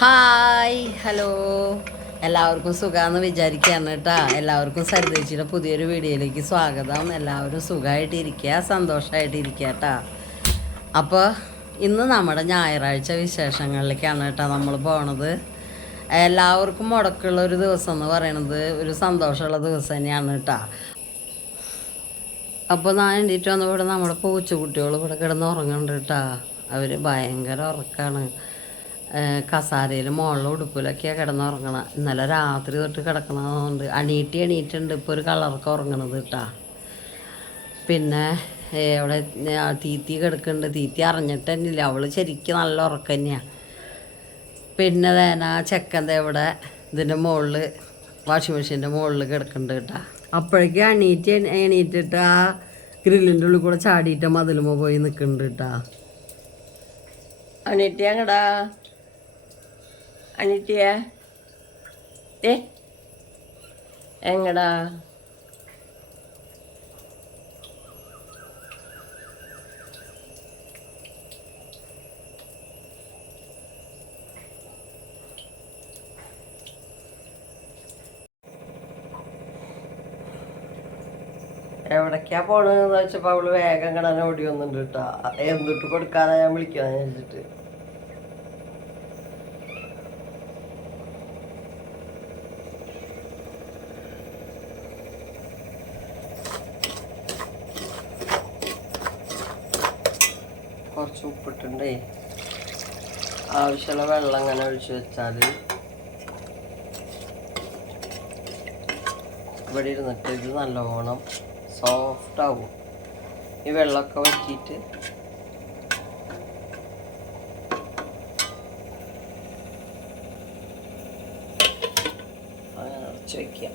Hi hello എല്ലാവർക്കും സുഖമാണെന്ന് വിചാരിക്കുകയാണ് കേട്ടോ. എല്ലാവർക്കും സരിതേച്ചിയുടെ പുതിയൊരു വീഡിയോയിലേക്ക് സ്വാഗതം. എല്ലാവരും സുഖമായിട്ടിരിക്കുക, സന്തോഷമായിട്ടിരിക്കുക കേട്ടോ. അപ്പോൾ ഇന്ന് നമ്മുടെ ഞായറാഴ്ച വിശേഷങ്ങളിലേക്കാണ് കേട്ടോ നമ്മൾ പോണത്. എല്ലാവർക്കും മുടക്കുള്ള ഒരു ദിവസം എന്ന് പറയണത് ഒരു സന്തോഷമുള്ള ദിവസം തന്നെയാണ് കേട്ടോ. അപ്പോൾ ഞാൻ എണീറ്റ് വന്നപ്പോൾ ഇവിടെ നമ്മുടെ പൂച്ചക്കുട്ടികൾ ഇവിടെ കിടന്ന് ഉറങ്ങുന്നുണ്ട് കേട്ടോ. അവർ ഭയങ്കര ഉറക്കമാണ്. കസാരയിൽ മുകളിൽ ഉടുപ്പിലൊക്കെയാണ് കിടന്നുറങ്ങണം. ഇന്നലെ രാത്രി തൊട്ട് കിടക്കണതുകൊണ്ട് എണീറ്റുണ്ട് ഇപ്പോൾ ഒരു കളർക്ക് ഉറങ്ങണത് കേട്ടാ. പിന്നെ അവിടെ തീറ്റി കിടക്കുന്നുണ്ട്. തീറ്റി അറിഞ്ഞിട്ട് തന്നെയില്ല, അവൾ ശരിക്കും നല്ല ഉറക്കം തന്നെയാണ്. പിന്നെ ചെക്കൻ്റെ ഇവിടെ ഇതിൻ്റെ മുകളിൽ വാഷിംഗ് മെഷീൻ്റെ മുകളിൽ കിടക്കുന്നുണ്ട് കേട്ടാ. അപ്പോഴേക്കും എണീറ്റിട്ട് ആ ഗ്രില്ലിൻ്റെ ഉള്ളിൽ കൂടെ ചാടിയിട്ട് മതിലുമ്പോൾ പോയി നിൽക്കുന്നുണ്ട് കേട്ടാ. എണീറ്റിയാങ്ങടാ അനിറ്റിയ എങ്ങടാ എവിടേക്കാ പോണെന്ന് വെച്ചപ്പോൾ അവള് വേഗം കിടാൻ ഓടി വന്നിട്ടുണ്ട് കേട്ടോ. എന്തിട്ട് കൊടുക്കാനാ ഞാൻ വിളിക്കാന്ന് വെച്ചിട്ട്. കുറച്ച് ഉപ്പിട്ടുണ്ടേ, ആവശ്യമുള്ള വെള്ളം അങ്ങനെ ഒഴിച്ച് വെച്ചാൽ ഇവിടെ ഇരുന്നിട്ട് ഇത് നല്ലോണം സോഫ്റ്റ് ആവും. ഈ വെള്ളമൊക്കെ വറ്റിയിട്ട് അങ്ങനെ അടച്ച് വയ്ക്കുക.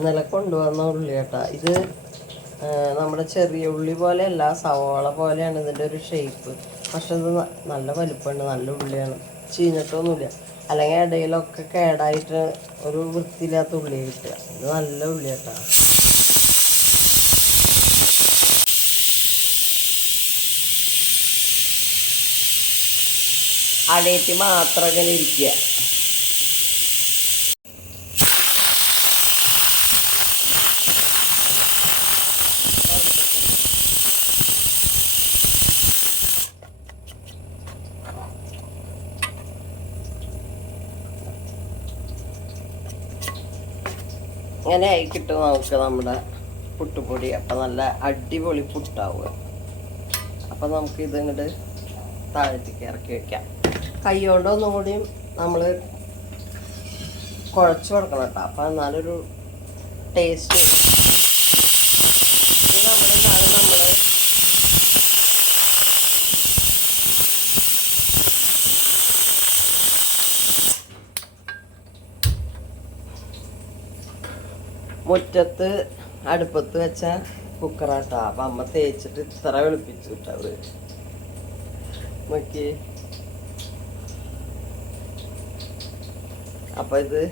ഇന്നലെ കൊണ്ടുവന്ന ഉള്ളി കേട്ടാ. ഇത് നമ്മുടെ ചെറിയ ഉള്ളി പോലെയല്ല, സവാള പോലെയാണ് ഇതിൻ്റെ ഒരു ഷേപ്പ്. പക്ഷെ ഇത് നല്ല വലിപ്പമുണ്ട്, നല്ല ഉള്ളിയാണ്, ചീഞ്ഞിട്ടൊന്നുമില്ല. അല്ലെങ്കിൽ ഇടയിലൊക്കെ കേടായിട്ട് ഒരു വൃത്തിയില്ലാത്ത ഉള്ളി കിട്ടുക. ഇത് നല്ല ഉള്ളി കേട്ടാ. അടയിട്ട് മാത്രം അങ്ങനെ ഇരിക്കുക. അങ്ങനെ ആയി കിട്ടും നമുക്ക് നമ്മുടെ പുട്ടുപൊടി. അപ്പം നല്ല അടിപൊളി പുട്ടാവുക. അപ്പം നമുക്ക് ഇതിങ്ങോട്ട് താഴത്തേക്ക് ഇറക്കി വയ്ക്കാം. കൈ കൊണ്ടൊന്നും കൂടിയും നമ്മൾ കുഴച്ച് കൊടുക്കണം കേട്ടോ. അപ്പം എന്നാലൊരു ടേസ്റ്റ് വരും. ഇത് നമ്മൾ മുറ്റത്ത് അടുപ്പത്ത് വെച്ച കുക്കറാട്ടാ. അപ്പം അമ്മ തേച്ചിട്ട് ഇത്ര വെളുപ്പിച്ചു കിട്ടത് നോക്കി. അപ്പം ഇത്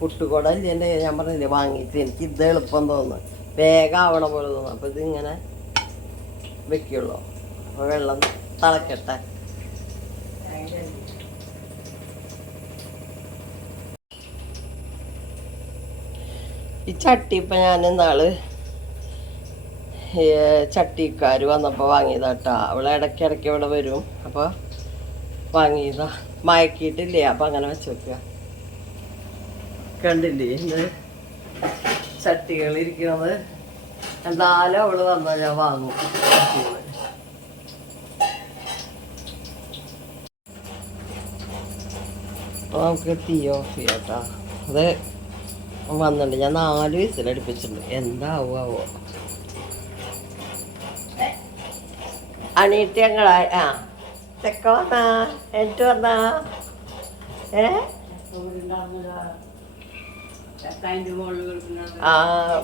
പുട്ടുകൂട ഇല്ലേ, ഞാൻ പറഞ്ഞില്ലേ വാങ്ങിയിട്ട് എനിക്ക് ഇത് എളുപ്പം തോന്നുന്നു, വേഗം ആവണ പോലെ തോന്നുന്നു. അപ്പം ഇതിങ്ങനെ വെക്കുള്ളൂ. അപ്പോൾ വെള്ളം തിളക്കട്ടെ. ഈ ചട്ടി ഇപ്പം ഞാൻ ഇന്നാള് ചട്ടിക്കാർ വന്നപ്പോൾ വാങ്ങിയതാട്ടാ. അവളെ ഇടയ്ക്കിടയ്ക്ക് ഇവിടെ വരും, അപ്പോൾ വാങ്ങിയതാ. മയക്കിയിട്ടില്ലേ, അപ്പം അങ്ങനെ വെച്ച് വെക്കുക. കണ്ടില്ലേ ഇത് ചട്ടികൾ ഇരിക്കുന്നത്. എന്തായാലും അവള് വന്നാൽ ഞാൻ വാങ്ങും ചട്ടികൾ. നമുക്ക് തീ ഓഫ് ചെയ്യാട്ടാ. അത് വന്നിട്ടുണ്ട്. ഞാൻ 4 വിസിലടുപ്പിച്ചിട്ടുണ്ട്. എന്താവോ അണീറ്റ് ഞങ്ങളാ. ചെക്ക വന്നാ എന്നിട്ട് വന്നാ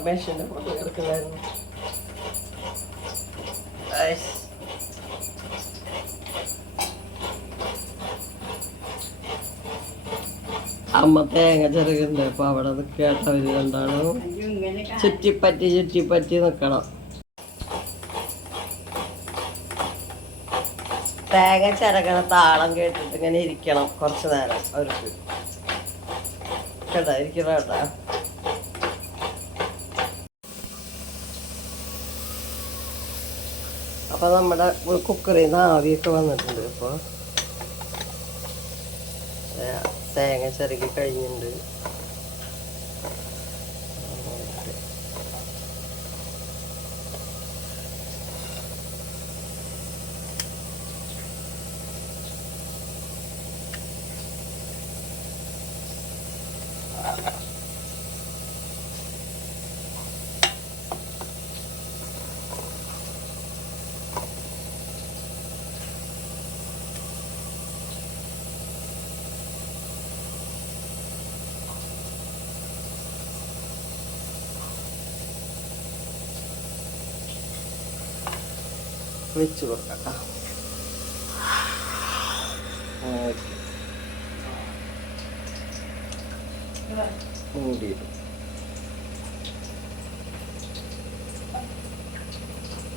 മെഷീൻ്റെ മുകളിൽ കിടക്കുന്നായിരുന്നു. അമ്മ തേങ്ങ ചെറുകുണ്ട്. അപ്പൊ അവിടെ നിൽക്കട്ടെ അവര് രണ്ടാളും ചുറ്റിപ്പറ്റി ചുറ്റിപ്പറ്റി നിക്കണം. തേങ്ങ ചിരകണ താളം കേട്ടിട്ട് ഇങ്ങനെ ഇരിക്കണം കുറച്ചു നേരം അവർക്ക്. കേട്ടാ ഇരിക്കണ കേട്ടാ. അപ്പൊ നമ്മുടെ കുക്കറിൽ നിന്ന് ആവിയൊക്കെ വന്നിട്ടുണ്ട്. അപ്പോൾ തേങ്ങ ചിരകി കഴിഞ്ഞിട്ടുണ്ട്. വെച്ച് കൊടുക്കാം. മൂടിയിടും.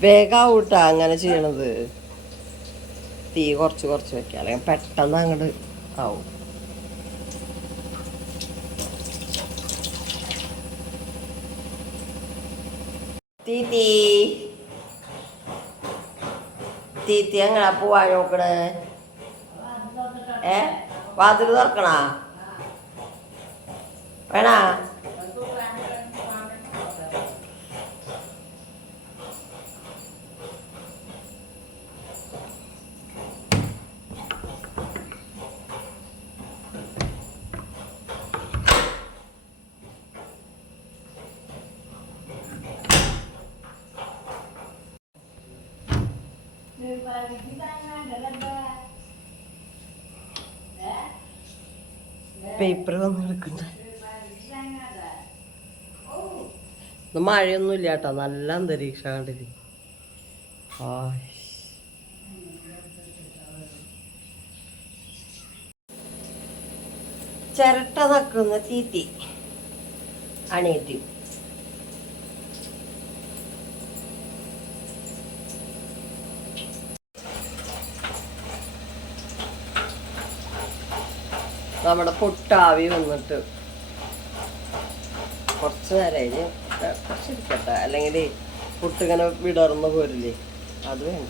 വേഗാവൂട്ടാ അങ്ങനെ ചെയ്യണത്. തീ കുറച്ച് കുറച്ച് വെക്കാം, അല്ലെങ്കിൽ പെട്ടെന്ന് അങ്ങോട്ട് ആവും. തീ തീത്തി എങ്ങനെ പോവാൻ നോക്കണേ? വാതിൽ തുറക്കണ വേണ? പേപ്പർ വന്ന് എടുക്കണ്ട. മഴയൊന്നും ഇല്ല കേട്ടോ, നല്ല അന്തരീക്ഷം കണ്ടില്ലേ. ചിരട്ട നക്കുന്ന തീറ്റി അണിയത്തി. നമ്മുടെ പൊട്ടാവി വന്നിട്ട് കുറച്ച് നേരം കുറച്ചിരിക്കട്ടെ, അല്ലെങ്കിൽ പുട്ടിങ്ങനെ വിടർന്ന് പോരില്ലേ, അത് വേണ്ട.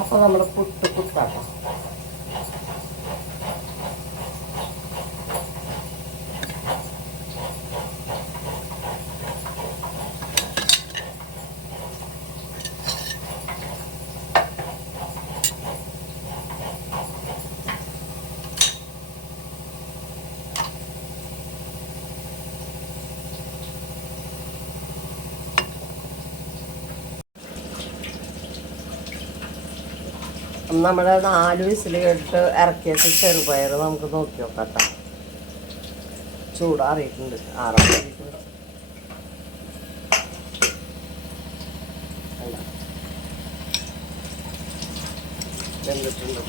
അപ്പോൾ നമ്മുടെ പുട്ടാട്ടോ. നമ്മുടെ 4 വിസിൽ കേട്ടിട്ട് ഇറക്കിയിട്ട് ചെറുപയർ നമുക്ക് നോക്കി നോക്കാം കേട്ടോ. ചൂടാറിയിട്ടുണ്ട്, ആറാറിയിട്ടുണ്ട്. വെന്തിട്ടുണ്ട്.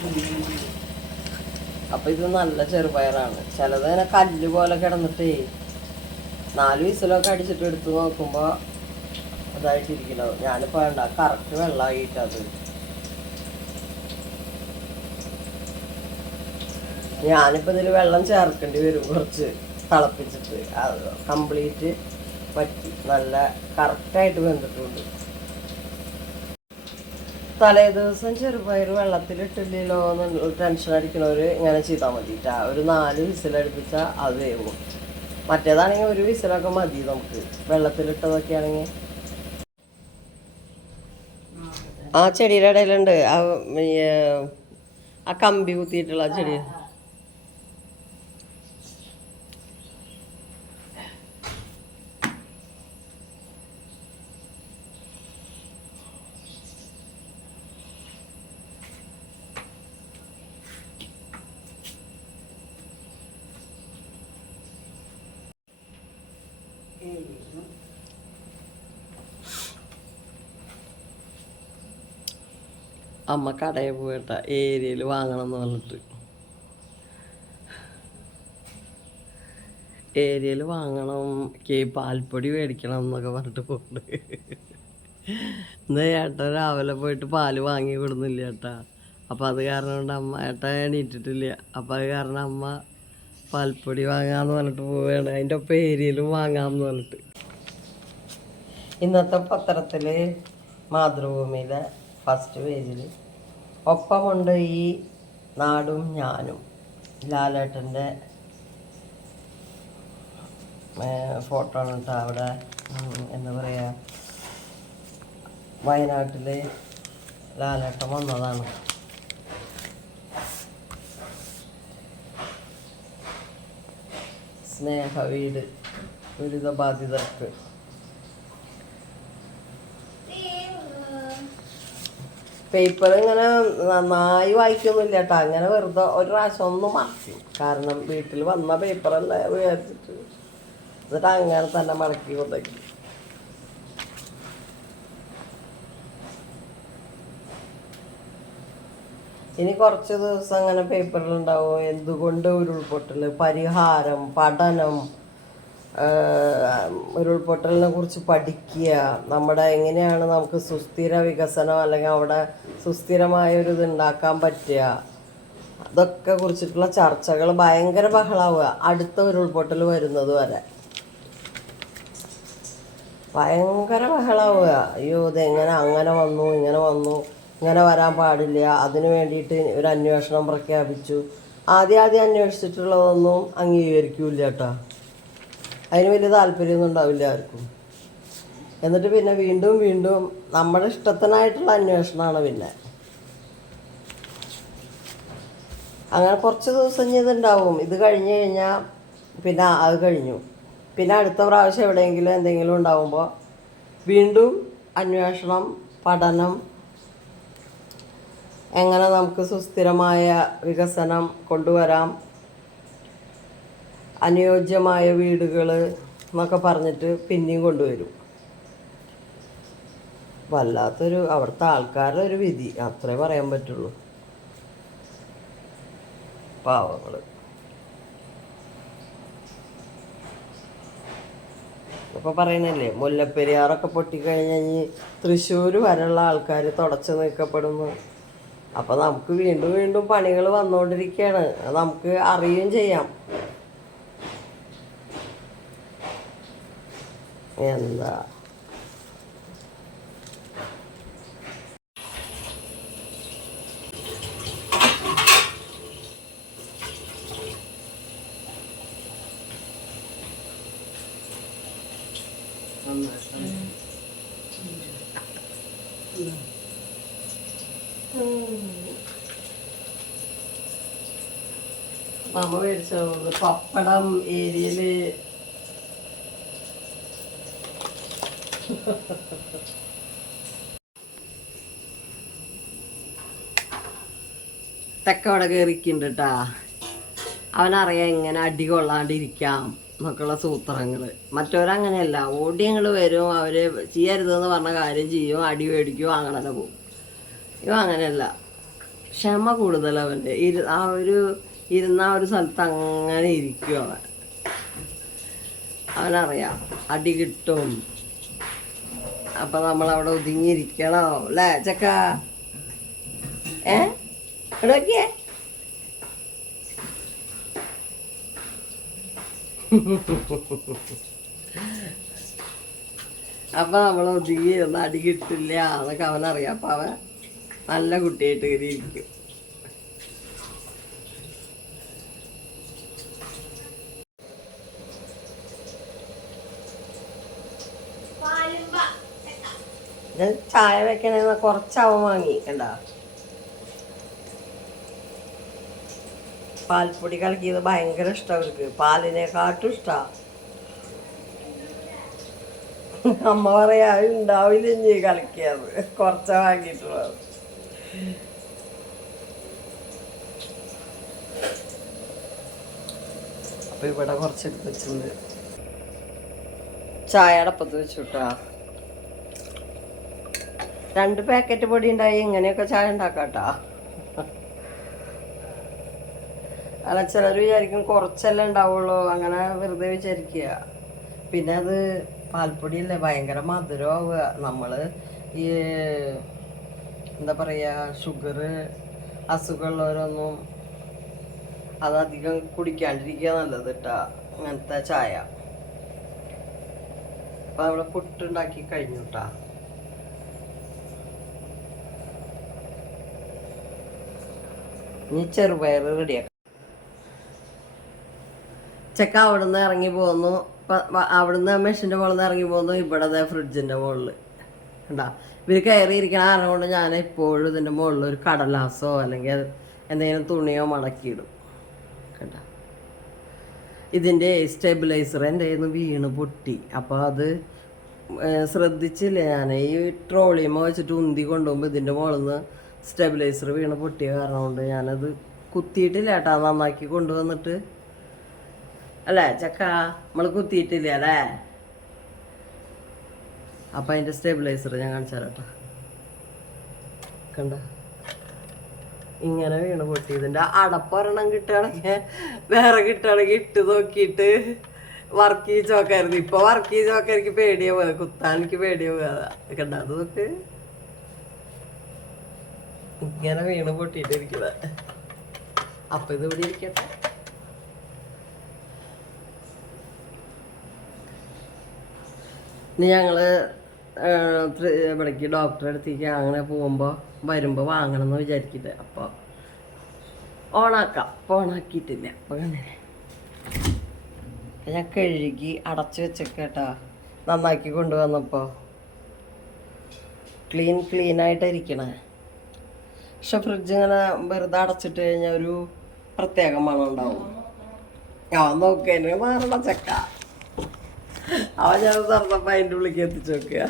അപ്പം ഇത് നല്ല ചെറുപയറാണ്. ചിലത് ഇങ്ങനെ കല്ല് പോലെ കിടന്നിട്ടേ 4 വിസിലൊക്കെ അടിച്ചിട്ട് എടുത്ത് നോക്കുമ്പോൾ അതായിട്ടിരിക്കണോ. ഞാനിപ്പോൾ വേണ്ട, കറക്റ്റ് വെള്ളമായിട്ടത്. ഞാനിപ്പോൾ ഇതിൽ വെള്ളം ചേർക്കേണ്ടി വരും കുറച്ച്, തിളപ്പിച്ചിട്ട്. അത് കംപ്ലീറ്റ് പറ്റി നല്ല കറക്റ്റായിട്ട് വെന്തിട്ടുണ്ട്. തലേ ദിവസം ചെറുപയർ വെള്ളത്തിലിട്ടില്ലല്ലോ എന്ന് ടെൻഷൻ അടിക്കണവർ ഇങ്ങനെ ചെയ്താൽ മതിട്ടാ. ഒരു 4 വിസിലടുപ്പിച്ചാൽ അത് വേവും. മറ്റേതാണെങ്കിൽ 1 വിസിലൊക്കെ മതി നമുക്ക്, വെള്ളത്തിലിട്ടതൊക്കെ ആണെങ്കിൽ. ആ ചെടിയുടെ ഇടയിലുണ്ട് ആ കമ്പി കുത്തിയിട്ടുള്ള ചെടി. അമ്മ കടയിൽ പോയിട്ട ഏരിയയിൽ വാങ്ങണം എന്ന് പറഞ്ഞിട്ട് ഏരിയയിൽ വാങ്ങണം പാൽപ്പൊടി മേടിക്കണം എന്നൊക്കെ പറഞ്ഞിട്ട് പോകുന്നുണ്ട്. ഇന്ന് ഏട്ടൻ രാവിലെ പോയിട്ട് പാല് വാങ്ങി കൊടുന്നില്ല ഏട്ടാ. അപ്പം അത് കാരണം കൊണ്ട് അമ്മ ഏട്ടൻ എണീറ്റിട്ടില്ല. അപ്പം അത് കാരണം അമ്മ പാൽപ്പൊടി വാങ്ങാമെന്ന് പറഞ്ഞിട്ട് പോവുകയാണ്. അതിൻ്റെ ഒപ്പം ഏരിയയിലും വാങ്ങാമെന്ന് പറഞ്ഞിട്ട്. ഇന്നത്തെ പത്രത്തിൽ മാതൃഭൂമിയിലെ ഫസ്റ്റ് പേജിൽ ഒപ്പമുണ്ട് ഈ നാടും ഞാനും ലാലേട്ടൻ്റെ ഫോട്ടോ ആണ് കേട്ടോ. അവിടെ എന്താ പറയുക, വയനാട്ടിൽ ലാലേട്ടൻ വന്നതാണ്. സ്നേഹവീട് ദുരിതബാധിതർക്ക്. പേപ്പർ ഇങ്ങനെ നന്നായി വായിക്കൊന്നുമില്ല കേട്ടോ. അങ്ങനെ വെറുതെ ഒരു പ്രാവശ്യം ഒന്ന് മറക്കും. കാരണം വീട്ടിൽ വന്ന പേപ്പറല്ല വിചാരിച്ചിട്ട് എന്നിട്ട് അങ്ങനെ തന്നെ മടക്കി കൊണ്ടേക്ക്. ഇനി കുറച്ച് ദിവസം അങ്ങനെ പേപ്പറിലുണ്ടാവും. എന്തുകൊണ്ട് ഉരുൾപൊട്ടൽ, പരിഹാരം, പഠനം, ഉരുൾപൊട്ടലിനെ കുറിച്ച് പഠിക്കുക, നമ്മുടെ എങ്ങനെയാണ് നമുക്ക് സുസ്ഥിര വികസനം അല്ലെങ്കിൽ അവിടെ സുസ്ഥിരമായ ഒരു ഇത് ഉണ്ടാക്കാൻ പറ്റുക, അതൊക്കെ കുറിച്ചിട്ടുള്ള ചർച്ചകൾ ഭയങ്കര ബഹളാവുക. അടുത്ത ഉരുൾപൊട്ടൽ വരുന്നത് വരെ ഭയങ്കര ബഹളാവുക. അയ്യോ ഇതെങ്ങനെ അങ്ങനെ വന്നു, ഇങ്ങനെ വരാൻ പാടില്ല, അതിന് വേണ്ടിയിട്ട് ഒരു അന്വേഷണം പ്രഖ്യാപിച്ചു. ആദ്യം അന്വേഷിച്ചിട്ടുള്ളതൊന്നും അംഗീകരിക്കൂല കേട്ടോ. അതിന് വലിയ താല്പര്യമൊന്നും ഉണ്ടാവില്ല ആർക്കും. എന്നിട്ട് പിന്നെ വീണ്ടും നമ്മുടെ ഇഷ്ടത്തിനായിട്ടുള്ള അന്വേഷണമാണ്. പിന്നെ അങ്ങനെ കുറച്ച് ദിവസം ഇതുണ്ടാവും. ഇത് കഴിഞ്ഞ് കഴിഞ്ഞാൽ പിന്നെ അത് കഴിഞ്ഞു. പിന്നെ അടുത്ത പ്രാവശ്യം എവിടെയെങ്കിലും എന്തെങ്കിലും ഉണ്ടാവുമ്പോൾ വീണ്ടും അന്വേഷണം, പഠനം, എങ്ങനെ നമുക്ക് സുസ്ഥിരമായ വികസനം കൊണ്ടുവരാം, അനുയോജ്യമായ വീടുകൾ എന്നൊക്കെ പറഞ്ഞിട്ട് പിന്നെയും കൊണ്ടുവരും. വല്ലാത്തൊരു അവിടുത്തെ ആൾക്കാരുടെ ഒരു വിധി, അത്രേ പറയാൻ പറ്റുള്ളൂ. പാവങ്ങൾ. ഇപ്പോൾ പറയുന്നില്ലേ, മുല്ലപ്പെരിയാറൊക്കെ പൊട്ടിക്കഴിഞ്ഞ് തൃശ്ശൂർ വരെയുള്ള ആൾക്കാർ തുടച്ചു നീക്കപ്പെടുന്നു. അപ്പോൾ നമുക്ക് വീണ്ടും പണികൾ വന്നുകൊണ്ടിരിക്കുകയാണ്. നമുക്ക് അറിയുകയും ചെയ്യാം. എന്താ മാമ മേടിച്ചോ പപ്പടം ഏരിയയില്. തെക്കവിടെ കയറിക്കുന്നുണ്ട് കേട്ടാ. അവനറിയാം എങ്ങനെ അടി കൊള്ളാണ്ടിരിക്കാം എന്നൊക്കെയുള്ള സൂത്രങ്ങൾ. മറ്റവരങ്ങനെയല്ല, ഓടിയങ്ങൾ വരും, അവർ ചെയ്യരുതെന്ന് പറഞ്ഞ കാര്യം ചെയ്യും, അടി മേടിക്കും, അങ്ങനെ പോകും. ഇവ അങ്ങനെയല്ല, ക്ഷമ കൂടുതൽ അവൻ്റെ. ഇരുന്ന ഒരു സ്ഥലത്ത് അങ്ങനെ ഇരിക്കും അവൻ. അവനറിയാം അടി കിട്ടും. അപ്പം നമ്മളവിടെ ഒതുങ്ങിയിരിക്കണോ അല്ലേ ചക്ക? ഇവിടെ നോക്കിയേ. അപ്പം നമ്മൾ ഒതുങ്ങിയിരുന്ന അടി കിട്ടില്ല എന്നൊക്കെ അവനറിയാം. അപ്പം അവൻ നല്ല കുട്ടിയായിട്ട് കയറി ഇരിക്കും. ചായ വെക്കണേന്ന് കുറച്ചാവും വാങ്ങി കണ്ട. പാൽപ്പൊടി കലക്കിയത് ഭയങ്കര ഇഷ്ടം അവർക്ക്, പാലിനെക്കാട്ടും ഇഷ്ടമാണ്. അമ്മ പറയാ ഉണ്ടാവില്ല ഇനി കളിക്കാന്ന്, കുറച്ച വാങ്ങിയിട്ടുള്ളത്. അപ്പൊ ഇവിടെ കുറച്ചെടുത്ത് വെച്ചിട്ടുണ്ട്. ചായ അടപ്പത്ത് വെച്ചുട്ടാ. 2 പാക്കറ്റ് പൊടി ഉണ്ടായി ഇങ്ങനെയൊക്കെ ചായ ഉണ്ടാക്കാട്ടാ. അല്ല, ചിലർ വിചാരിക്കും കുറച്ചല്ലേ ഉണ്ടാവുള്ളൂ, അങ്ങനെ വെറുതെ വിചാരിക്കുക. പിന്നെ അത് പാൽപ്പൊടിയല്ലേ, ഭയങ്കര മധുരമാവുക. നമ്മൾ ഈ എന്താ പറയുക, ഷുഗർ അസുഖമുള്ളവരൊന്നും അതധികം കുടിക്കാണ്ടിരിക്കുക നല്ലത് കേട്ടാ, അങ്ങനത്തെ ചായ. അപ്പം നമ്മൾ പുട്ടുണ്ടാക്കി കഴിഞ്ഞു കേട്ടാ. ഇനി ചെറുപയർ റെഡിയാക്കാം. ചെക്ക അവിടുന്ന് ഇറങ്ങി പോന്നു. അവിടുന്ന് മെഷീൻ്റെ മുകളിൽ നിന്ന് ഇറങ്ങി പോന്നു. ഇവിടെ ഫ്രിഡ്ജിൻ്റെ മുകളിൽ ഉണ്ടാ ഇവർ കയറിയിരിക്കണ കാരണം കൊണ്ട് ഞാൻ എപ്പോഴും ഇതിൻ്റെ മുകളിൽ ഒരു കടലാസോ അല്ലെങ്കിൽ എന്തെങ്കിലും തുണിയോ മടക്കിയിടും. കണ്ട, ഇതിൻ്റെ സ്റ്റെബിലൈസർ എൻ്റെ കയ്യിൽ നിന്ന് വീണ് പൊട്ടി. അപ്പോൾ അത് ശ്രദ്ധിച്ചില്ല ഞാൻ. ഈ ട്രോളിയുമ്പോൾ വെച്ചിട്ട് ഉന്തി കൊണ്ടുപോകുമ്പോൾ ഇതിൻ്റെ മുകളിൽ നിന്ന് സ്റ്റെബിലൈസർ വീണ് പൊട്ടിയ കാരണം കൊണ്ട് ഞാനത് കുത്തിയിട്ടില്ല കേട്ടാ. നന്നാക്കി കൊണ്ടുവന്നിട്ട് അല്ലേ ചക്ക, നമ്മൾ കുത്തിയിട്ടില്ല അല്ലേ. അപ്പം അതിൻ്റെ സ്റ്റെബിലൈസർ ഞാൻ കാണിച്ചു തരാം കേട്ടോ. കണ്ട, ഇങ്ങനെ വീണ് പൊട്ടി. ഇതിൻ്റെ അടപ്പൊരെണ്ണം കിട്ടുകയാണെങ്കിൽ വേറെ കിട്ടുകയാണെങ്കിൽ ഇട്ട് നോക്കിയിട്ട് വർക്ക് ചെയ്ത് നോക്കായിരുന്നു. ഇപ്പൊ വർക്ക് ചെയ്ത് നോക്കാൻ എനിക്ക് പേടിയാവുക, കുത്താൻ എനിക്ക് പേടിയാവുക. കണ്ട, അത് നോക്ക്, ഇങ്ങനെ വീണ് പൊട്ടിയിട്ടിരിക്കുന്നത്. അപ്പൊ ഇത് ഇവിടെ ഇരിക്കട്ടെ. ഇനി ഞങ്ങള് ഇവിടേക്ക് ഡോക്ടറെ അടുത്തേക്ക് അങ്ങനെ പോകുമ്പോൾ വരുമ്പോൾ വാങ്ങണം എന്ന് വിചാരിക്കില്ല. അപ്പോൾ ഓണാക്കാം. അപ്പോൾ ഓണാക്കിയിട്ടില്ല. അപ്പോൾ അങ്ങനെ ഞാൻ കഴുകി അടച്ചു വെച്ചേക്കേട്ടാ. നന്നാക്കി കൊണ്ടുവന്നപ്പോൾ ക്ലീനായിട്ടിരിക്കണേ. പക്ഷെ ഫ്രിഡ്ജ് ഇങ്ങനെ വെറുതെ അടച്ചിട്ട് കഴിഞ്ഞാൽ ഒരു പ്രത്യേക മണം ഉണ്ടാവും. ഞാൻ നോക്കിയതിന് മാറണം ചക്ക. അവൻ ഞാൻ തുറന്നപ്പോൾ അതിൻ്റെ ഉള്ളിലേക്ക് എത്തിച്ചു നോക്കുക.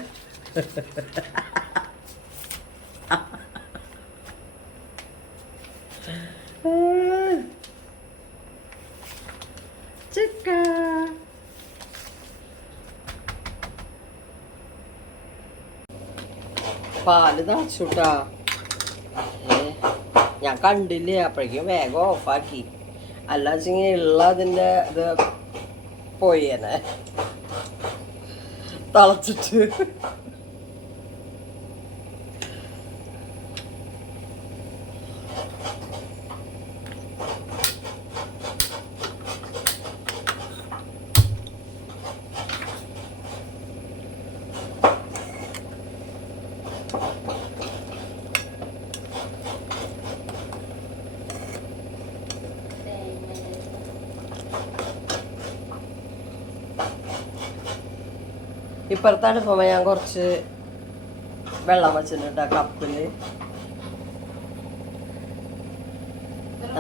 ചക്ക പാല് തിളച്ചുട്ടാ. ഞാൻ കണ്ടില്ലേ, അപ്പോഴേക്കും വേഗം ഓഫാക്കി. അല്ലാച്ചെങ്കിൽ ഉള്ള അതിൻ്റെ ഇത് പോയേനെ തിളച്ചിട്ട്. ഇപ്പുറത്തെ അടുപ്പുമ്പോൾ ഞാൻ കുറച്ച് വെള്ളം വെച്ചിട്ടുണ്ട് കപ്പിൽ.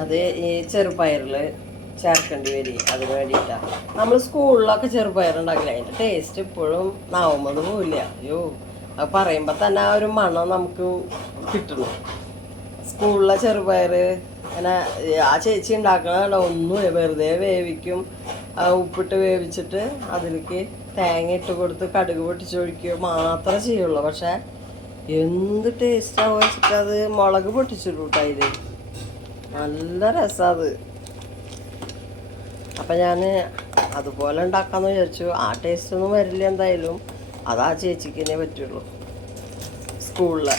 അത് ഈ ചെറുപയറിൽ ചേർക്കേണ്ടി വരും. അതിന് വേണ്ടിയിട്ടാണ് നമ്മൾ സ്കൂളിലൊക്കെ ചെറുപയർ ഉണ്ടാക്കില്ല. അതിൻ്റെ ടേസ്റ്റ് ഇപ്പോഴും നാവുന്നത് പോവില്ല. അയ്യോ, അത് പറയുമ്പോൾ തന്നെ ആ ഒരു മണം നമുക്ക് കിട്ടണം. സ്കൂളിലെ ചെറുപയർ അങ്ങനെ ആ ചേച്ചി ഉണ്ടാക്കണ ഒന്നുമില്ല, വെറുതെ വേവിക്കും. ഉപ്പിട്ട് വേവിച്ചിട്ട് അതിലേക്ക് തേങ്ങ ഇട്ട് കൊടുത്ത് കടുക് പൊട്ടിച്ചൊഴിക്കുക മാത്രമേ ചെയ്യുള്ളൂ. പക്ഷെ എന്ത് ടേസ്റ്റാവുക വെച്ചിട്ട് അത് മുളക് പൊട്ടിച്ചിട്ടു അതിൽ നല്ല രസമാണ് അത്. അപ്പം ഞാൻ അതുപോലെ ഉണ്ടാക്കാമെന്ന് വിചാരിച്ചു. ആ ടേസ്റ്റൊന്നും വരില്ല എന്തായാലും. അത് ആ ചേച്ചിക്ക് തന്നെ പറ്റുള്ളൂ. സ്കൂളിലെ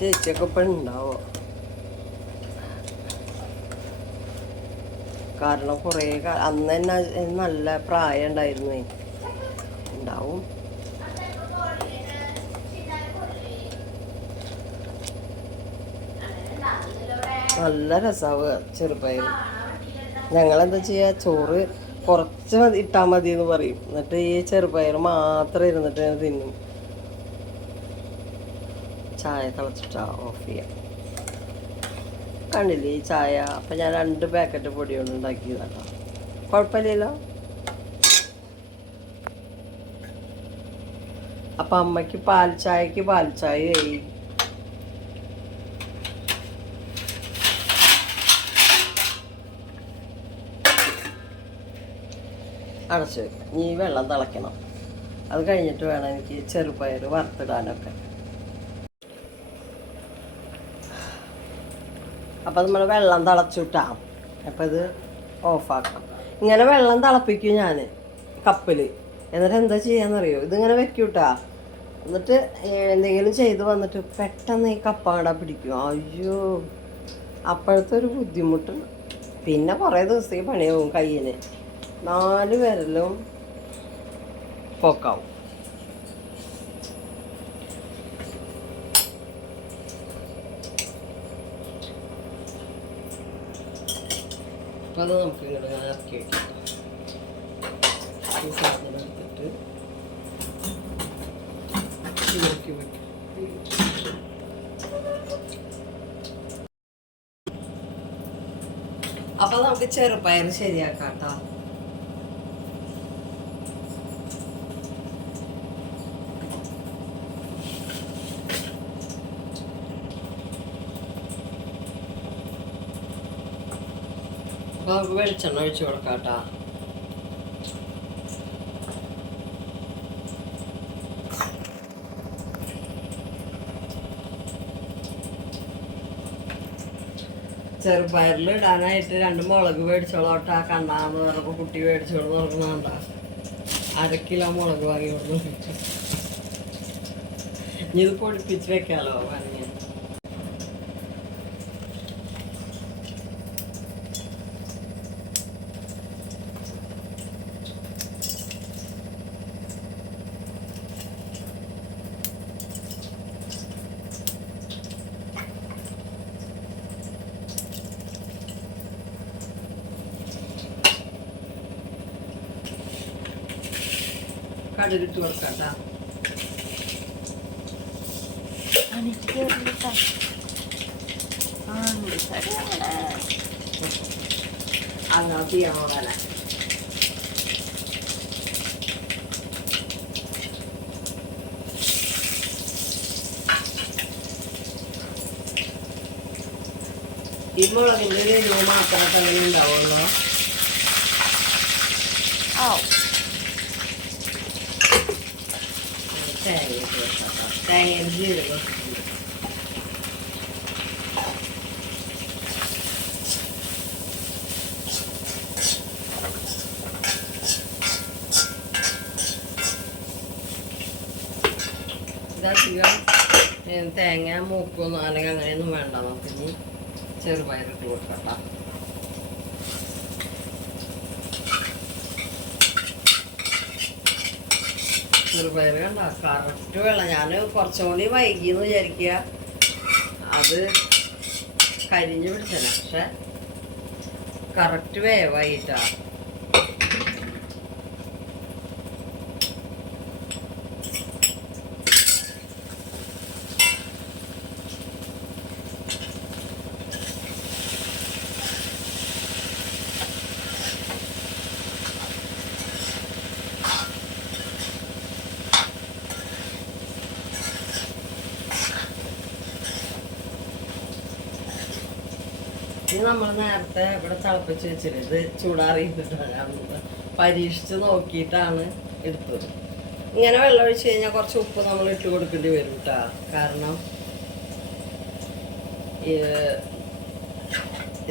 ചേച്ചിയൊക്കെ ഇപ്പം ഉണ്ടാവോ? കാരണം കുറേ അന്ന് തന്നെ നല്ല പ്രായം ഉണ്ടായിരുന്നു. ഉണ്ടാവും. നല്ല രസമാവുക ചെറുപ്പയർ. ഞങ്ങളെന്താ ചെയ്യുക, ചോറ് കുറച്ച് ഇട്ടാൽ മതി എന്ന് പറയും. എന്നിട്ട് ഈ ചെറുപയർ മാത്രം ഇരുന്നിട്ട് തിന്നും. ചായ തിളച്ചിട്ടാ ഓഫ് ചെയ്യാം. കണ്ടില്ലേ ഈ ചായ. അപ്പം ഞാൻ 2 പാക്കറ്റ് പൊടി കൊണ്ട് ഉണ്ടാക്കിയതാട്ടോ. കുഴപ്പമില്ലല്ലോ. അപ്പം അമ്മയ്ക്ക് പാൽ ചായയായി. അടച്ചു വെക്കാം. ഇനി വെള്ളം തിളയ്ക്കണം. അത് കഴിഞ്ഞിട്ട് വേണം എനിക്ക് ചെറുപയർ വറുത്തിടാനൊക്കെ. അപ്പം നമ്മൾ വെള്ളം തിളച്ചിട്ടാം. അപ്പം ഇത് ഓഫാക്കാം. ഇങ്ങനെ വെള്ളം തിളപ്പിക്കും ഞാൻ കപ്പിൽ. എന്നിട്ട് എന്താ ചെയ്യാന്നറിയോ, ഇതിങ്ങനെ വെക്കൂട്ടാ. എന്നിട്ട് എന്തെങ്കിലും ചെയ്ത് വന്നിട്ട് പെട്ടെന്ന് ഈ കപ്പ കണ്ടാ പിടിക്കും. അയ്യോ, അപ്പോഴത്തെ ഒരു ബുദ്ധിമുട്ട്. പിന്നെ കുറേ ദിവസത്തേക്ക് പണിയാവും. കയ്യിന് 4 വിരലും പോക്കാവും. അപ്പം അത് നമുക്ക് ഇങ്ങനെ ഇറക്കി വയ്ക്കാം. ഈ സാധനം എടുത്തിട്ട് ഇറക്കി വയ്ക്കും. അപ്പം നമുക്ക് ചെറുപയർ ശരിയാക്കാം കേട്ടോ. അപ്പോൾ നമുക്ക് വെളിച്ചെണ്ണ ഒഴിച്ച് കൊടുക്കാം കേട്ടോ. ചെറുപയറിൽ ഇടാനായിട്ട് 2 മുളക് മേടിച്ചോളോട്ടാ. കണ്ണാന്ന് പറഞ്ഞപ്പോൾ കുട്ടി മേടിച്ചോളൂ നോക്കണണ്ട. 1/2 കിലോ മുളക് വാങ്ങി കൊടുത്തു. ഇനി ഇത് പൊടിപ്പിച്ച് വെക്കാലോ വേണമെങ്കിൽ. കടുകിട്ട് കൊടുക്കാം കേട്ടോ. അങ്ങനെ തീയാണോടനെ. ഈ മുളകിൻ്റെ ഒരു എരിവ് മാത്രമേ അങ്ങനെ ഉണ്ടാവുള്ളൂ. തേങ്ങ ജീരകം തേങ്ങ മൂക്കൊന്നും അല്ലെങ്കിൽ അങ്ങനെയൊന്നും വേണ്ട. നമുക്ക് ഇനി ചെറുപയറിട്ട് കൊടുക്കാം. ചെറുപയർ കണ്ട കറക്റ്റ് വെള്ളം. ഞാൻ കുറച്ചും കൂടി വൈകിയെന്ന് വിചാരിക്കുക, അത് കരിഞ്ഞു പിടിച്ചല്ല. പക്ഷെ കറക്റ്റ് വേവായിട്ടാ. ഇത് നമ്മൾ നേരത്തെ ഇവിടെ തിളപ്പിച്ച് വെച്ചിട്ട് ഇത് ചൂടാറിയിട്ടിട്ടാണ് പരീക്ഷിച്ച് നോക്കിയിട്ടാണ് എടുത്തത്. ഇങ്ങനെ വെള്ളം ഒഴിച്ച് കഴിഞ്ഞാൽ കുറച്ച് ഉപ്പ് നമ്മൾ ഇട്ട് കൊടുക്കേണ്ടി വരും കേട്ടോ. കാരണം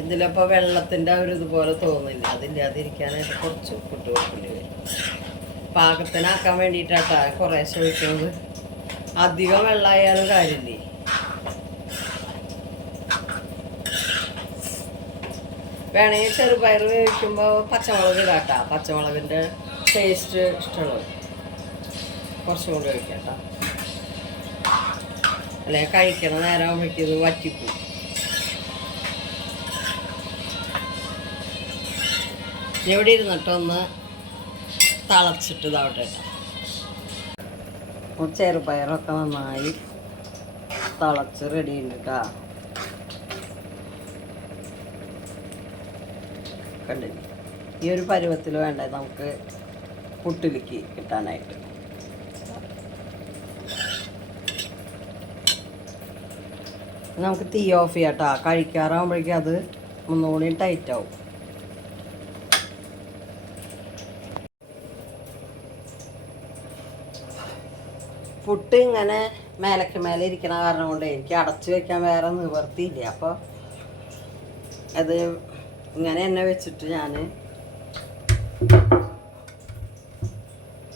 ഇതിലിപ്പോൾ വെള്ളത്തിൻ്റെ ഒരു ഇതുപോലെ തോന്നില്ല. അതില്ലാതിരിക്കാനായിട്ട് കുറച്ച് ഉപ്പിട്ട് കൊടുക്കേണ്ടി വരും. പാകത്തിനാക്കാൻ വേണ്ടിയിട്ടാട്ടാ കുറേശ്ശെ ഒഴിക്കുന്നത്. അധികം വെള്ളമായാലും കാര്യമില്ലേ. വേണമെങ്കിൽ ചെറുപയർ വേവിക്കുമ്പോൾ പച്ചമുളക് ഇടാട്ടാ. പച്ചമുളകിൻ്റെ ടേസ്റ്റ് ഇഷ്ടമുള്ളത് കുറച്ചും കൂടി ഒഴിക്കാട്ടോ. അല്ലെങ്കിൽ കഴിക്കണ നേരം ആകുമ്പോഴേക്കും ഇത് വറ്റിപ്പോ. ഇവിടെ ഇരുന്നിട്ടൊന്ന് തിളച്ചിട്ട് ഇതാവട്ടെ കേട്ടോ. ചെറുപയറൊക്കെ നന്നായി തിളച്ച് റെഡി ഉണ്ട് കേട്ടോ. കണ്ടില്ലേ, ഈ ഒരു പരുവത്തിൽ വേണ്ടേ നമുക്ക് പുട്ടിലേക്ക് കിട്ടാനായിട്ട്. നമുക്ക് തീ ഓഫ് ചെയ്യാം കേട്ടോ. കഴിക്കാറാകുമ്പോഴേക്കും അത് ഒന്നുകൂടി ടൈറ്റ് ആവും. പുട്ട് ഇങ്ങനെ മേലക്ക് മേലെ ഇരിക്കണ കാരണം കൊണ്ട് എനിക്ക് അടച്ചു വെക്കാൻ വേറെ നിവർത്തിയില്ല. അപ്പോൾ അത് ഇങ്ങനെ തന്നെ വെച്ചിട്ട് ഞാൻ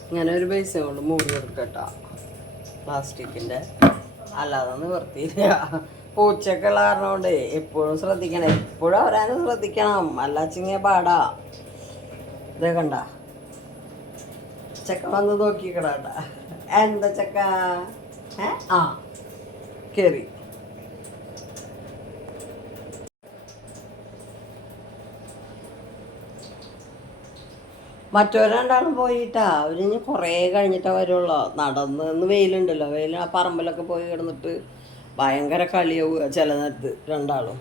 ഇങ്ങനെ ഒരു ബേസ് കൊണ്ട് മൂടി കൊടുക്കട്ടോ, പ്ലാസ്റ്റിക്കിൻ്റെ. അല്ലാതെ നിവർത്തിയില്ല. പൂച്ചക്കുള്ള കാരണം കൊണ്ട് എപ്പോഴും ശ്രദ്ധിക്കണം, എപ്പോഴും അവരാനും ശ്രദ്ധിക്കണം, അല്ലാച്ചിങ്ങ പാടാ. ഇതേ കണ്ട ചക്ക വന്ന് നോക്കിക്കടാട്ട. എന്താ ചക്ക? ആ കേറി. മറ്റവരണ്ടാളും പോയിട്ടാ. അവരിഞ്ഞ് കുറേ കഴിഞ്ഞിട്ടാ വരുള്ളൂ. നടന്ന് വെയിലുണ്ടല്ലോ, വെയിൽ ആ പറമ്പിലൊക്കെ പോയി കിടന്നിട്ട് ഭയങ്കര കളിയാവുക ചില നേരത്ത്. രണ്ടാളും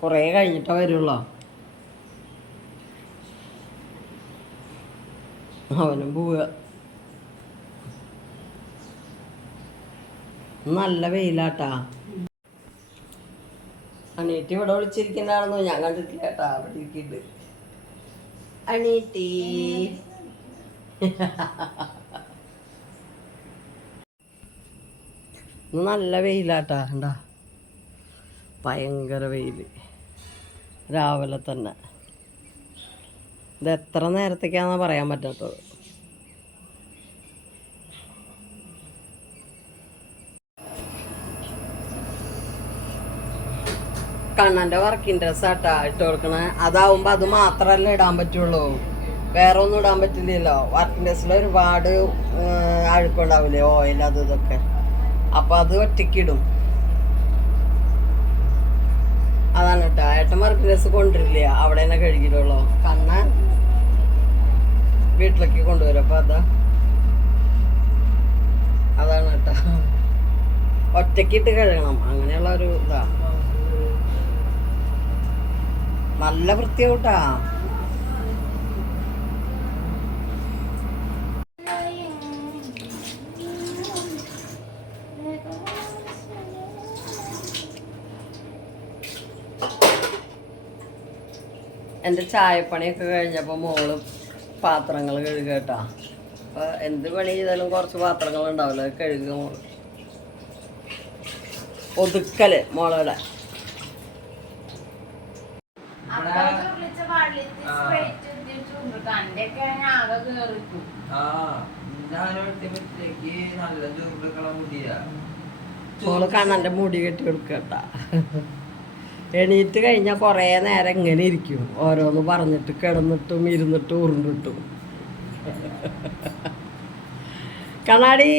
കുറേ കഴിഞ്ഞിട്ടാ വരുള്ളൂ. അവനും പോവുക. നല്ല വെയിലാട്ടാ. അനീറ്റി ഇവിടെ വിളിച്ചിരിക്കണ്ടാണെന്നോ ഞാൻ കണ്ടിട്ടില്ല കേട്ടാ. അവിടെ ഇരിക്കിണ്ട് അനീറ്റി. നല്ല വെയിലാട്ടാ. എന്താ ഭയങ്കര വെയില് രാവിലെ തന്നെ. ഇത് എത്ര നേരത്തേക്കാണെന്ന് പറയാൻ പറ്റാത്തത്. കണ്ണൻ്റെ വർക്കിംഗ് ഡ്രസ്സാട്ടാ ഇട്ട് കൊടുക്കണേ. അതാവുമ്പോ അത് മാത്രല്ല ഇടാൻ പറ്റുള്ളൂ, വേറെ ഒന്നും ഇടാൻ പറ്റില്ലല്ലോ. വർക്കിംഗ് ഡ്രസ്സിൽ ഒരുപാട് അഴുക്കുണ്ടാവില്ലേ, ഓയിൽ അത് ഇതൊക്കെ. അപ്പൊ അത് ഒറ്റയ്ക്കിടും. അതാണ് കേട്ടോ. ഏട്ടൻ വർക്കിംഗ് ഡ്രസ്സ് കൊണ്ടുവരില്ല, അവിടെ തന്നെ കഴുകിയിട്ടുള്ളൂ. കണ്ണൻ വീട്ടിലേക്ക് കൊണ്ടുവരും. അപ്പൊ അതാണ് കേട്ടോ, ഒറ്റയ്ക്കിട്ട് കഴുകണം. അങ്ങനെയുള്ള ഒരു ഇതാ. നല്ല വൃത്തിയാവൂട്ടാ. എൻ്റെ ചായപ്പണിയൊക്കെ കഴിഞ്ഞപ്പോൾ മോള് പാത്രങ്ങൾ കഴുകട്ടാ. അപ്പോൾ എന്ത് പണി ചെയ്താലും കുറച്ച് പാത്രങ്ങൾ ഉണ്ടാവില്ല, അത് കഴുകുക മോള്. ഒതുക്കല് മോളുടെ. മോള് കണ്ണൻ്റെ മുടി കെട്ടി കൊടുക്കട്ടാ. എണീറ്റ് കഴിഞ്ഞാൽ കുറേ നേരം ഇങ്ങനെ ഇരിക്കും, ഓരോന്ന് പറഞ്ഞിട്ട് കിടന്നിട്ടും ഇരുന്നിട്ടും ഉരുണ്ടിട്ടും. കണ്ണാടി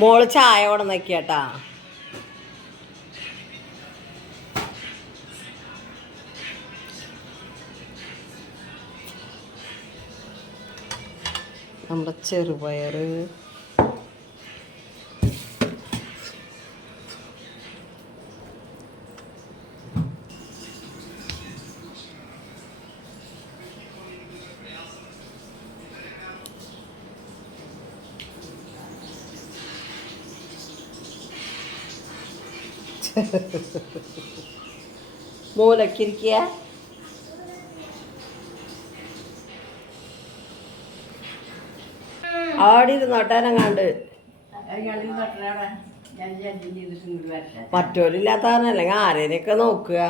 മോള് ചായ കൊണ്ടുവന്നേക്കാട്ടാ. നമ്മുടെ ചെറുപയറ്, മൂലക്കിരിക്കുക. ആടി ഇരുന്നോട്ടാനങ്ങാണ്ട്. മറ്റോരില്ലാത്തവരെ അല്ലെങ്കിൽ ആരേനെയൊക്കെ നോക്കുക.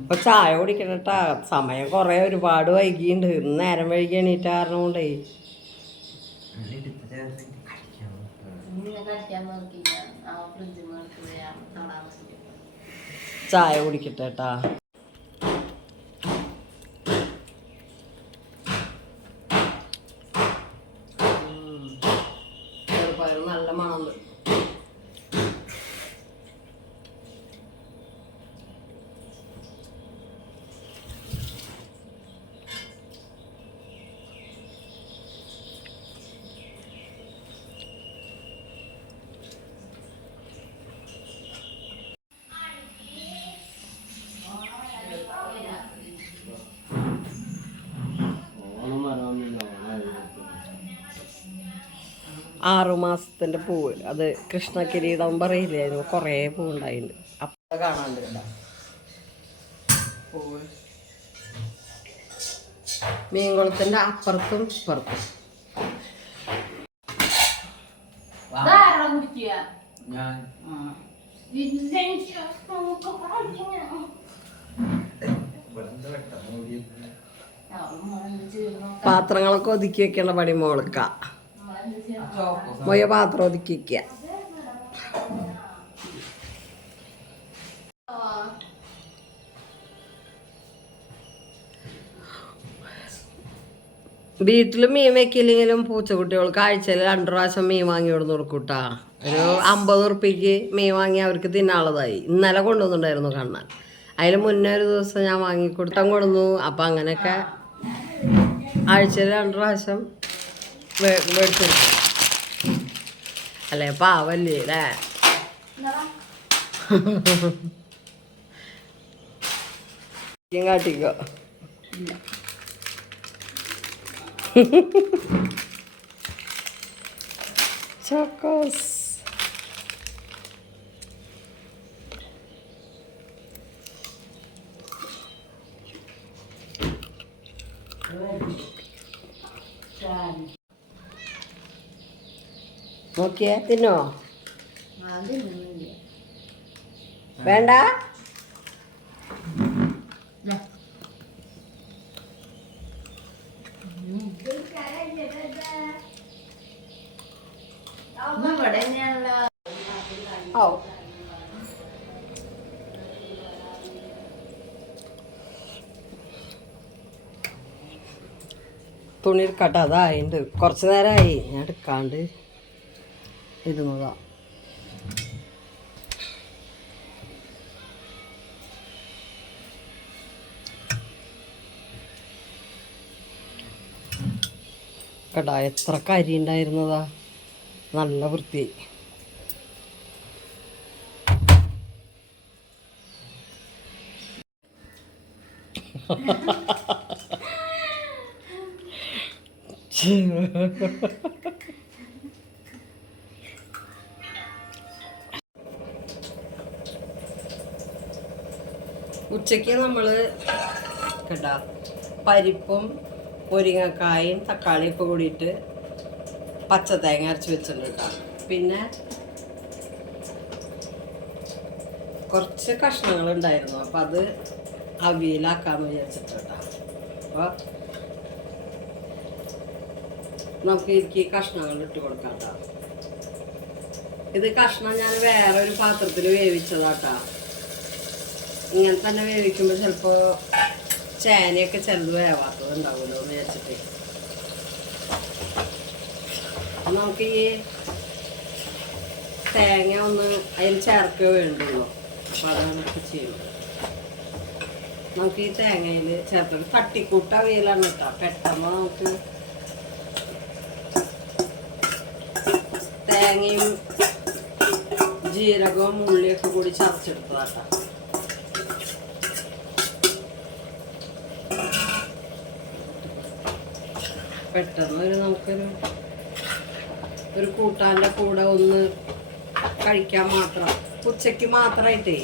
ഇപ്പൊ ചായ കുടിക്കണട്ടാ. സമയം കൊറേ ഒരുപാട് വൈകിയുണ്ട്. ഇന്ന് നേരം വൈകി എണീറ്റ കാരണം കൊണ്ടേ. ചായ കുടിക്കട്ടേട്ടാ. ചെറുപയർ നല്ല മണം. 6 മാസത്തിൻ്റെ പൂവ്, അത് കൃഷ്ണകിരീടം പറയില്ലായിരുന്നു. കുറേ പൂവുണ്ടായിട്ടുണ്ട്. അപ്പം കാണാണ്ട് പൂവ് മീൻകുളത്തിൻ്റെ അപ്പുറത്തും ഇപ്പുറത്തും. പാത്രങ്ങളൊക്കെ ഒതുക്കി വെക്കേണ്ട പണി മോൾക്ക. മൊയ പാത്രം ഒതുക്കി വെക്കുക. വീട്ടിൽ മീൻ വെക്കില്ലെങ്കിലും പൂച്ചക്കുട്ടികൾക്ക് ആഴ്ചയിൽ 2 പ്രാവശ്യം മീൻ വാങ്ങി കൊടുന്ന് കൊടുക്കൂട്ടാ. ഒരു 50 ഉറുപ്പിക്ക് മീൻ വാങ്ങി അവർക്ക് തിന്നാളതായി. ഇന്നലെ കൊണ്ടുവന്നിട്ടുണ്ടായിരുന്നു കണ്ണാൻ. അതിന് മുന്നേ ഒരു ദിവസം ഞാൻ വാങ്ങിക്കൊടുത്താൻ കൊടുന്നു. അപ്പം അങ്ങനെയൊക്കെ ആഴ്ചയിൽ 2 പ്രാവശ്യം മേടിച്ചു കൊടുക്കും. അല്ലേ പാവല്ലേ അല്ലേ? കാട്ടിക്കോ. ചോക്കോസ്. നോക്കിയേ തിന്നോ? വേണ്ട. തുണി എടുക്കട്ടെ. അതായിണ്ട് കുറച്ച് നേരമായി ഞാൻ എടുക്കാണ്ട് ഇരുന്നതാ. കേട്ടാ എത്ര കരി ഉണ്ടായിരുന്നതാ. നല്ല വൃത്തി. ഉച്ചയ്ക്ക് നമ്മൾ കേട്ടാ പരിപ്പും മുരിങ്ങക്കായും തക്കാളിയൊക്കെ കൂടിയിട്ട് പച്ചത്തേങ്ങ അരച്ച് വെച്ചിട്ടുണ്ട് കേട്ടോ. പിന്നെ കുറച്ച് കഷ്ണങ്ങൾ ഉണ്ടായിരുന്നു. അപ്പം അത് അവിയലാക്കാമെന്ന് വിചാരിച്ചിട്ട് കേട്ടോ. അപ്പോൾ നമുക്ക് എനിക്ക് കഷ്ണങ്ങൾ ഇട്ട് കൊടുക്കാം കേട്ടോ. ഇത് കഷ്ണം ഞാൻ വേറെ ഒരു പാത്രത്തിൽ വേവിച്ചതാട്ടോ. ഇങ്ങനെ തന്നെ വേവിക്കുമ്പോൾ ചിലപ്പോൾ ചേനയൊക്കെ ചെറുത് വേവാത്തത് ഉണ്ടാവുമല്ലോ എന്ന് വെച്ചിട്ട് നമുക്ക് ഈ തേങ്ങ ഒന്ന് അതിൽ ചേർക്കുക വേണ്ടുള്ളൂ. അപ്പം അതാണ് ചെയ്യുന്നത്. നമുക്ക് ഈ തേങ്ങയിൽ ചേർത്ത് തട്ടിക്കൂട്ട അവിയലാണ് കേട്ടോ. പെട്ടെന്ന് നമുക്ക് തേങ്ങയും ജീരകവും ഉള്ളിയൊക്കെ കൂടി ചതച്ചെടുത്തതാട്ടോ. പെട്ടെന്ന് നമുക്കൊരു കൂട്ടാൻ്റെ കൂടെ ഒന്ന് കഴിക്കാൻ മാത്രം, ഉച്ചയ്ക്ക് മാത്രമായിട്ടേ.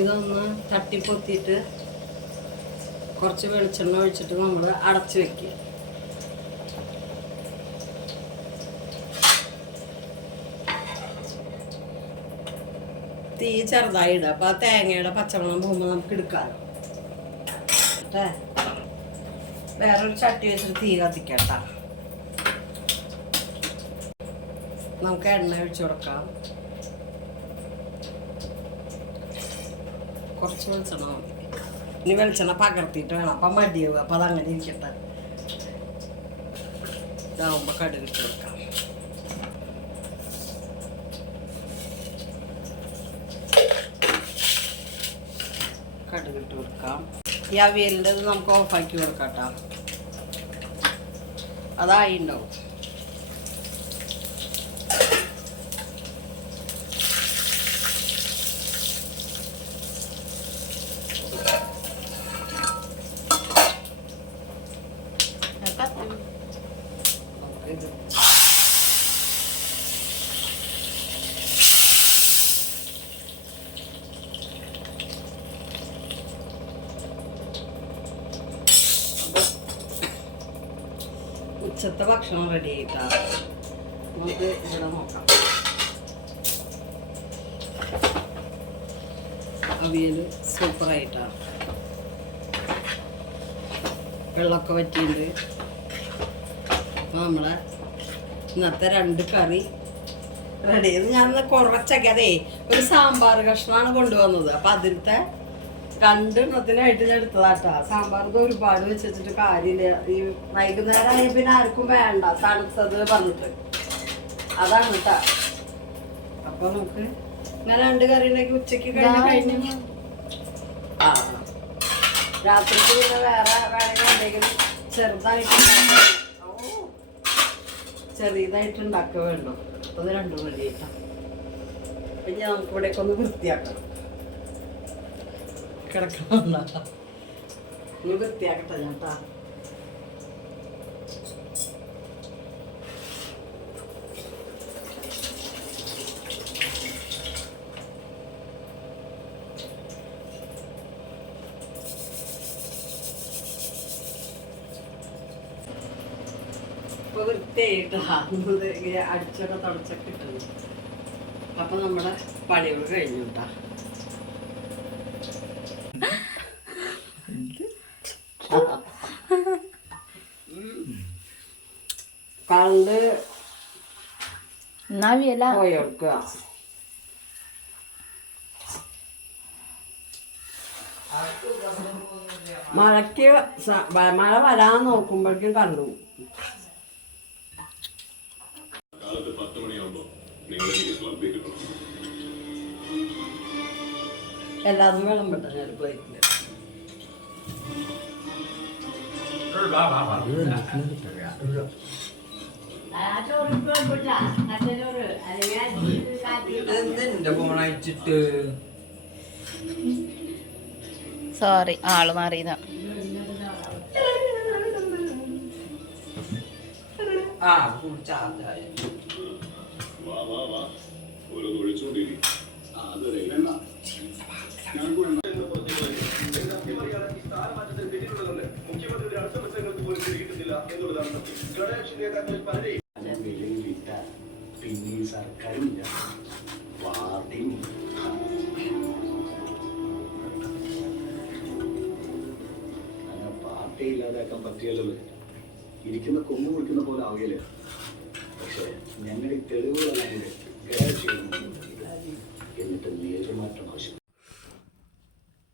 ഇതൊന്ന് തട്ടിപ്പൊത്തിയിട്ട് കുറച്ച് വെളിച്ചെണ്ണ ഒഴിച്ചിട്ട് നമ്മൾ അടച്ചു വെക്കുക. തീ ചെറുതായി ഇടുക. അപ്പോൾ ആ തേങ്ങയുടെ പച്ചമണം പോകുമ്പോൾ നമുക്ക് എടുക്കാമല്ലോ. വേറൊരു ചട്ടി വെച്ചിട്ട് തീ കത്തിക്കട്ടോ. നമുക്ക് എണ്ണ ഒഴിച്ചു കൊടുക്കാം. കുറച്ച് വെളിച്ചെണ്ണ മതി. ഇനി വെളിച്ചെണ്ണ പകർത്തിയിട്ട് വേണം. അപ്പം മടിയാവും. അപ്പം അതങ്ങനെ ഇരിക്കട്ടെ. ഇതാവുമ്പോൾ കടുകിട്ട് കൊടുക്കാം. കടുകിട്ട് കൊടുക്കാം. ഈ അവിയലിൻ്റെ നമുക്ക് ഓഫാക്കി കൊടുക്കാം കേട്ടോ. അതായി ഉണ്ടാവും. ഉച്ചത്തെ ഭക്ഷണം റെഡി ആയിട്ടാ. നമുക്ക് ഇവിടെ നോക്കാം. അവിയൽ സൂപ്പറായിട്ടാ. വെള്ളമൊക്കെ വറ്റിയിട്ടുണ്ട്. അപ്പോൾ നമ്മളെ ഇന്നത്തെ 2 കറി റെഡി ചെയ്ത് ഞാൻ കുറച്ചൊക്കെ അതേ ഒരു സാമ്പാർ കഷ്ണമാണ് കൊണ്ടുവന്നത്. അപ്പം അതിലത്തെ 2 എണ്ണത്തിനായിട്ട് ഞാൻ എടുത്തതാട്ടാ. സാമ്പാറിന് ഒരുപാട് വെച്ചിട്ട് കാര്യമില്ല. ഈ വൈകുന്നേരം ആയി പിന്നെ ആർക്കും വേണ്ട തണുത്തത് പറഞ്ഞിട്ട്. അതാണ് കേട്ടാ. അപ്പൊ നമുക്ക് ഇങ്ങനെ 2 കറി ഉണ്ടെങ്കിൽ ഉച്ചക്ക് കഴിഞ്ഞു. ആ രാത്രിക്ക് പിന്നെ വേറെ എന്തെങ്കിലും ചെറിയതായിട്ട് ഉണ്ടാക്കുക വേണം. അത് 2 മണിയായിട്ടാ. പിന്നെ നമുക്ക് ഇവിടേക്ക് ഒന്ന് വൃത്തിയാക്കണം. കിടക്കണം ഇനി വൃത്തിയാക്കട്ടെ ചേട്ടാ. ഇപ്പൊ വൃത്തിയായിട്ടാ. അടിച്ചൊക്കെ തുടച്ചൊക്കെ ഇട്ടു. അപ്പൊ നമ്മുടെ പണികൾ കഴിഞ്ഞു കേട്ടാ. കണ്ട് പോയെടുക്കുക. മഴ വരാൻ നോക്കുമ്പോഴേക്കും കണ്ടു. എല്ലാതും വെള്ളം പെട്ട ഞാൻ പ്ലേറ്റില്. സോറി, ആള് മാറിയതാ. പിന്നെ സർക്കാരില്ല, പാർട്ടിയും പാർട്ടി ഇല്ലാതാക്കാൻ പറ്റിയല്ലോ. ഇരിക്കുന്ന കൊമ്പ് കുടിക്കുന്ന പോലെ ആവുകയില്ല. പക്ഷെ ഞങ്ങളുടെ ഈ തെളിവുകളെല്ലാം എന്നിട്ട് നേരിമാറ്റം ആവശ്യം.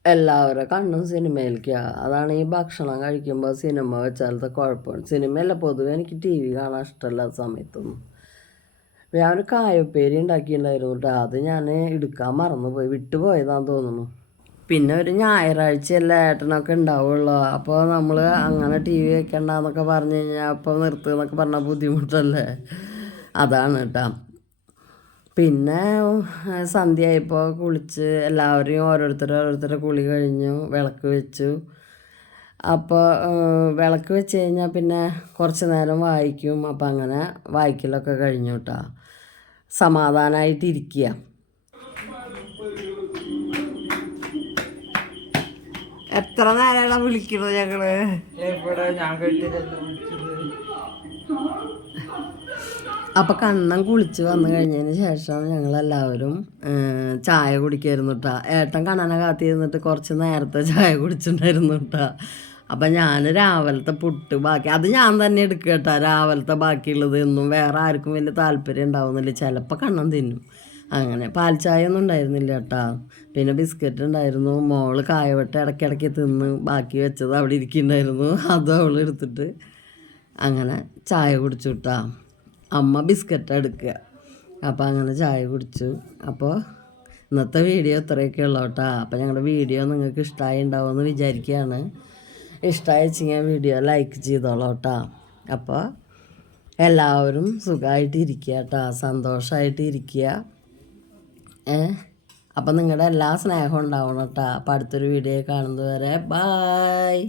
എല്ലാവരുടെ കണ്ണും സിനിമയിലേക്കാ. അതാണ് ഈ ഭക്ഷണം കഴിക്കുമ്പോൾ സിനിമ വെച്ചാലത്തെ കുഴപ്പമാണ്. സിനിമയല്ല, പൊതുവെ എനിക്ക് TV കാണാൻ ഇഷ്ടമല്ലാത്ത സമയത്തൊന്നും. ഞാനൊരു കായപ്പേരി ഉണ്ടാക്കിയിട്ടുണ്ടായിരുന്നു കേട്ടോ. അത് ഞാൻ എടുക്കാൻ മറന്നുപോയി, വിട്ടുപോയതാന്ന് തോന്നുന്നു. പിന്നെ ഒരു ഞായറാഴ്ചയല്ല ഏട്ടനൊക്കെ ഉണ്ടാവുള്ളൂ. അപ്പോൾ നമ്മൾ അങ്ങനെ TV വെക്കണ്ടെന്നൊക്കെ പറഞ്ഞു കഴിഞ്ഞാൽ അപ്പോൾ നിർത്തുന്നൊക്കെ പറഞ്ഞാൽ ബുദ്ധിമുട്ടല്ലേ. അതാണ് കേട്ടോ. പിന്നെ സന്ധ്യയായപ്പോൾ കുളിച്ച് എല്ലാവരെയും ഓരോരുത്തരുടെ കുളി കഴിഞ്ഞു, വിളക്ക് വെച്ചു. അപ്പോൾ വിളക്ക് വെച്ച് കഴിഞ്ഞാൽ പിന്നെ കുറച്ച് നേരം വായിക്കും. അപ്പം അങ്ങനെ വായിക്കലൊക്കെ കഴിഞ്ഞു കേട്ടോ. സമാധാനമായിട്ടിരിക്കുക. എത്ര നേരമാണ് വിളിക്കുന്നത് ഞങ്ങള്? അപ്പം കണ്ണൻ കുളിച്ച് വന്നു കഴിഞ്ഞതിന് ശേഷം ഞങ്ങളെല്ലാവരും ചായ കുടിക്കായിരുന്നു കേട്ടോ. ഏട്ടൻ കണ്ണനെ കാത്തിരുന്നിട്ട് കുറച്ച് നേരത്തെ ചായ കുടിച്ചിട്ടുണ്ടായിരുന്നു കേട്ടോ. അപ്പം ഞാൻ രാവിലത്തെ പുട്ട് ബാക്കി അത് ഞാൻ തന്നെ എടുക്കുക കേട്ടോ. രാവിലത്തെ ബാക്കിയുള്ളത് ഒന്നും വേറെ ആർക്കും വലിയ താല്പര്യം ഉണ്ടാവുന്നില്ല. ചിലപ്പോൾ കണ്ണൻ തിന്നും. അങ്ങനെ പാൽ ചായ ഒന്നും ഉണ്ടായിരുന്നില്ല കേട്ടോ. പിന്നെ ബിസ്ക്കറ്റ് ഉണ്ടായിരുന്നു. മോള് കായവട്ട ഇടയ്ക്കിടയ്ക്ക് തിന്ന് ബാക്കി വെച്ചത് അവിടെ ഇരിക്കുന്നുണ്ടായിരുന്നു. അതും അവൾ എടുത്തിട്ട് അങ്ങനെ ചായ കുടിച്ചു കേട്ടോ. അമ്മ ബിസ്ക്കറ്റ് എടുക്കുക. അപ്പോൾ അങ്ങനെ ചായ കുടിച്ചു. അപ്പോൾ ഇന്നത്തെ വീഡിയോ ഇത്രയൊക്കെ ഉള്ളൂ കേട്ടോ. അപ്പോൾ ഞങ്ങളുടെ വീഡിയോ നിങ്ങൾക്ക് ഇഷ്ടമായി ഉണ്ടാവുമെന്ന് വിചാരിക്കുകയാണ്. ഇഷ്ടമായി വെച്ചെങ്കിൽ വീഡിയോ ലൈക്ക് ചെയ്തോളൂ കേട്ടോ. അപ്പോൾ എല്ലാവരും സുഖമായിട്ട് ഇരിക്കുക കേട്ടോ, സന്തോഷമായിട്ട് ഇരിക്കുക. അപ്പം നിങ്ങളുടെ എല്ലാ സ്നേഹവും ഉണ്ടാവണം കേട്ടോ. അപ്പം അടുത്തൊരു വീഡിയോ കാണുന്നത് വരെ ബായ്.